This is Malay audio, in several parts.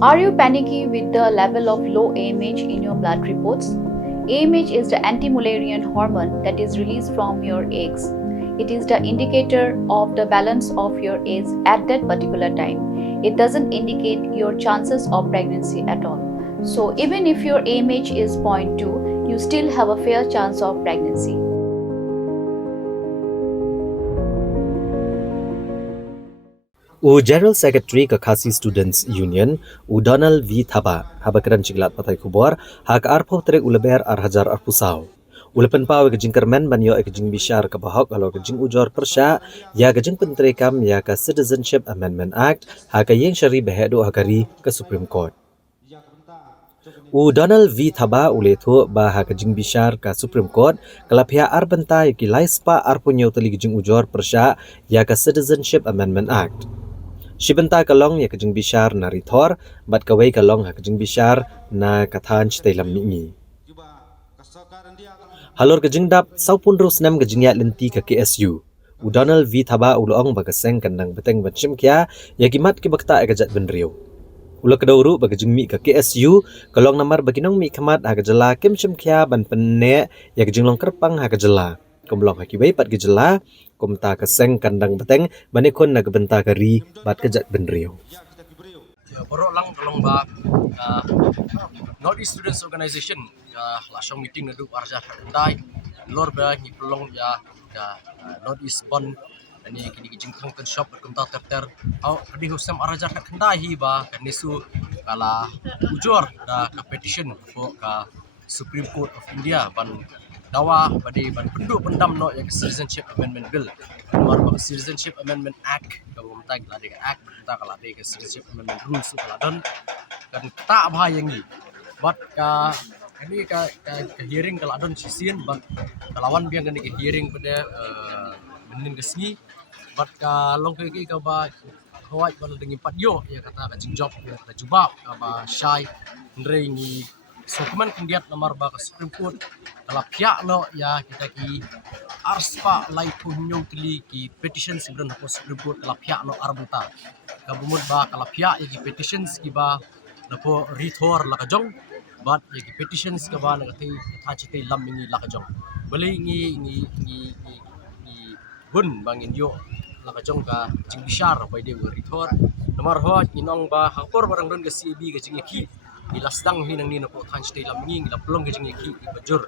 Are you panicky with the level of low AMH in your blood reports? AMH is the anti-Mullerian hormone that is released from your eggs. It is the indicator of the balance of your eggs at that particular time. It doesn't indicate your chances of pregnancy at all. So even if your AMH is 0.2, you still have a fair chance of pregnancy. General Secretary ke Khasi Students Union, Donald V. Thaba, haba keran ciglat patai kubor, hak arpoh terek uleber hajar arpusau. Ulepen pau ke jingkermen banyo ke jing bishar ke bahok kalau ke jing ujor persya, ya ke jing pentrekam ya ke Citizenship Amendment Act, hak yang syari behedu hakari ke Supreme Court. Donald V. Thaba ulethu bah hak jing bishar ke Supreme Court, kelapia arbenta ki laispa arpunyo teli ke jing ujor persya, ya ke Citizenship Amendment Act. Shibenta kalong ya kejing bishar na rithor, bat kawai kalong ha kejing bishar na kathan chitay lam mingi. Halor kejing dap saupun rus nam kejing ya lenti ke KSU. Donald V. Thaba ulong bagaseng kandang beteng batshim kya, ya kimat ki bakta ekajat benriu. Ula kedauru bagajing mi ke KSU, kalong namar baginong mi kamat ha kejala kim shim kya ban penne ya kejing long kerpang ha kejala. Kumlong hakiway pat gejala, kumta keseng kandang beteng, banikon na gebenta kari bat kejat benriu. Borok lang kalong ba North East Students Organization lasong meeting nadu arja kendai lor ba ni pelong ya North East Bond ani kini kijing kan shop kumta terter au kadi husam arja kendai hi ba kanisu kala ujor da petition for ka Supreme Court of India ban dawa badi ban penduk pendam no yang Citizenship Amendment Bill nomor Citizenship Amendment Act kalau tag la de act ta kala de Citizenship Amendment Rules kala don kan tak bahaya ni but ini ka hearing kala don sisien but kalawan biang kan ke hearing pada menin gesni but long ke ka ba kawai bala dengan patyo ya kata ka job ya kata jubab ba syai ndre ni so kuman kendiat nomor ba ka Supreme Court kalau pihak no ya kita ki arspa lai punyo tili ki petition sebelum ko Supreme Court kalau pihak no arbenta kabumud ba kalau pihak ya ki petitions ki ba napo rithor la kajong but ya ki petitions ka ba na kati thachite lam ni la kajong bali ni bun bangin yo la kajong ka jing bishar by de rithor nomor ho inong ba hakor barang don ka CB ka jing ki ilasdang hinang nino po thanch tay lamnging ila plong gajing iki ibajur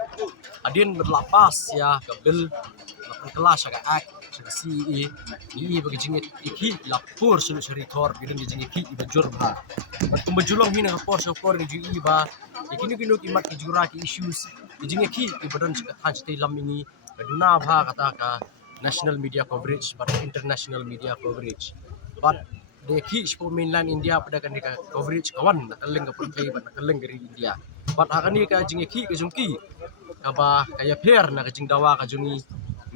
adin berlapas ya ka bill la kelas ka act sa CE ni bagajing iki la por sulu sari thor bidin gajing iki ibajur ba at kumbajulong hinang por so por gajing iba ikini kinu kimat ki jura ki issues gajing iki ibadon sa thanch tay lamngi kaduna ba kata ka national media coverage but international media coverage but deki sport mainland India pada kan ka coverage kawan nakaleng ka putay bat nakaleng dari India bat akan ni ka jing ki ka jungki ka ba kaya player na ka jing dawa ka jungi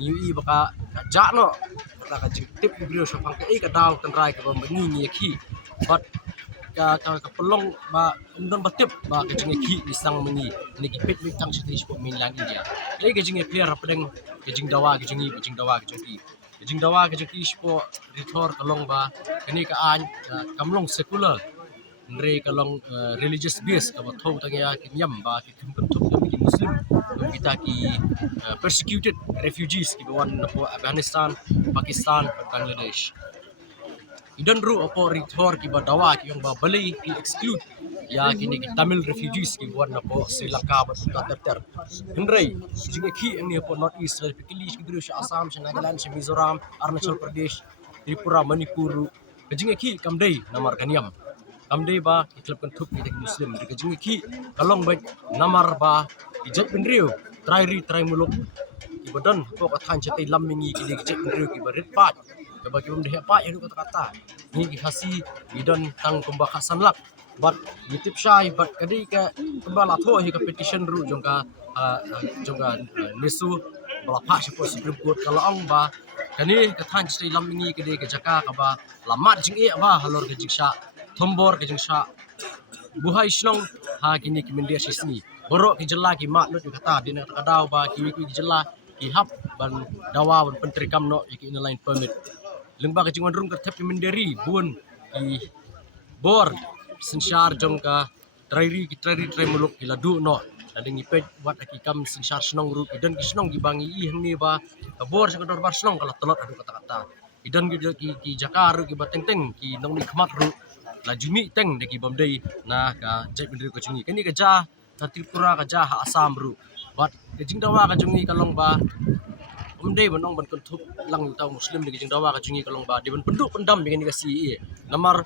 niui baka jakno baka ka jing tip brio so pang ka ka daw tandrai ka ba ni ki bat ka pelong ba undon batip ba ka jing ki isang mengi ni ki pit mitang sport mainland India ai ka jing player padang ka jing dawa ka jungi jing dawa ka jungki jing dawa ke jeki spo rithor kalong ba kini ka an kamlong secular nre kalong religious base ka thau tangya kinyam ba ki thum thum ki muslim kita ki persecuted refugees ki wan po Afghanistan Pakistan Bangladesh idan ru apo rithor ki ba dawa ki yang ba bali ki exclude ya kini ki Tamil refugees ki wan po Sri Lanka ba ter Henry jinga ki ang ni po North East specifically ki dru Assam Nagaland Mizoram Arunachal Pradesh Tripura Manipur jinga ki kamdei namar kaniam kamdei ba itlap kan thup ki muslim jinga ki kalong ba namar ba ijat penriu trai muluk ki badan po ka than chate lammingi ki ijat penriu ki barit pat ka ba ki deh pa ya kata ni ki hasi idan tang kumbakasan lak but yitip syai but kadi ka kembala tho hi ka petition ru jongka nesu bala pa si Supreme Court kalau ang ba kani ka than stay lamngi kadi ka jaka ka ba lamat jing e ba halor ka jingsha thombor ka jingsha buhay snong ha kini ki mendia sisni borok ki jela ki mak no kata dina ka daw ba ki jela ki hap ban dawa ban pentri kam no ki inline permit lengba ka jingwan rum ka tep ki menderi bun ki bor sinsyar jong ka trairi muluk ila du no ading ipet wat akikam sinsyar snong ru idan kisnong gibangi i hemni ba kabor sa kador bar snong kala telot adu kata-kata idan ki jakar ki bateng-teng ki nong ni khmat ru la jumi teng de ki bomdei na ka jai bendri ko jungi kani ka ja ka tripura ka ja ha asam ru bat jing dawa ka jungi kalong ba umdei banong ban kuntup lang tau muslim de jing dawa ka jungi kalong ba de ban penduk pendam dengan ka si namar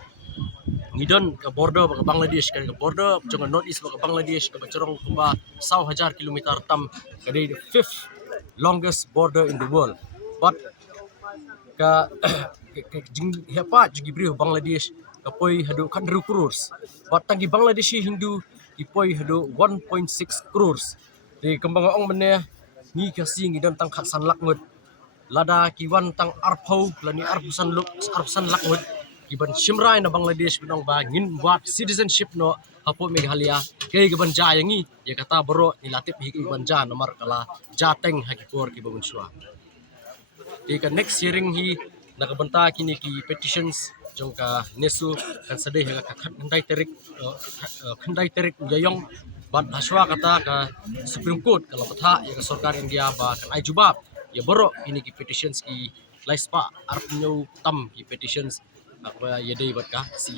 ngidon ke border ke Bangladesh ke border jangan north east ke Bangladesh ke bacorong kumba 1,000 kilometer tam ke the fifth longest border in the world but ka jing hepa jigi brio Bangladesh ka poi hadu kandru crores but tangi Bangladeshi Hindu ipoi hadu 1.6 crores di kembang ong mene ni kasi ngidon tang khatsan lakmut lada kiwan tang arpau lani arpusan lakmut giban shimrai na Bangladesh binong ba ngin wat citizenship no hapo Meghalaya kay giban jayangi ya kata bro nilatip hi giban ja nomor kala jateng hakipor ki babunswa ka next hearing hi nakabanta kini ki petitions jong ka nesu kan sadeh ka khandai terik yayong bat haswa kata ka Supreme Court kalau patha ya ka sarkar India ba kan ai jubab ya bro ini ki petitions ki laispa arpunyo tam ki petitions apa ya dei bat ka si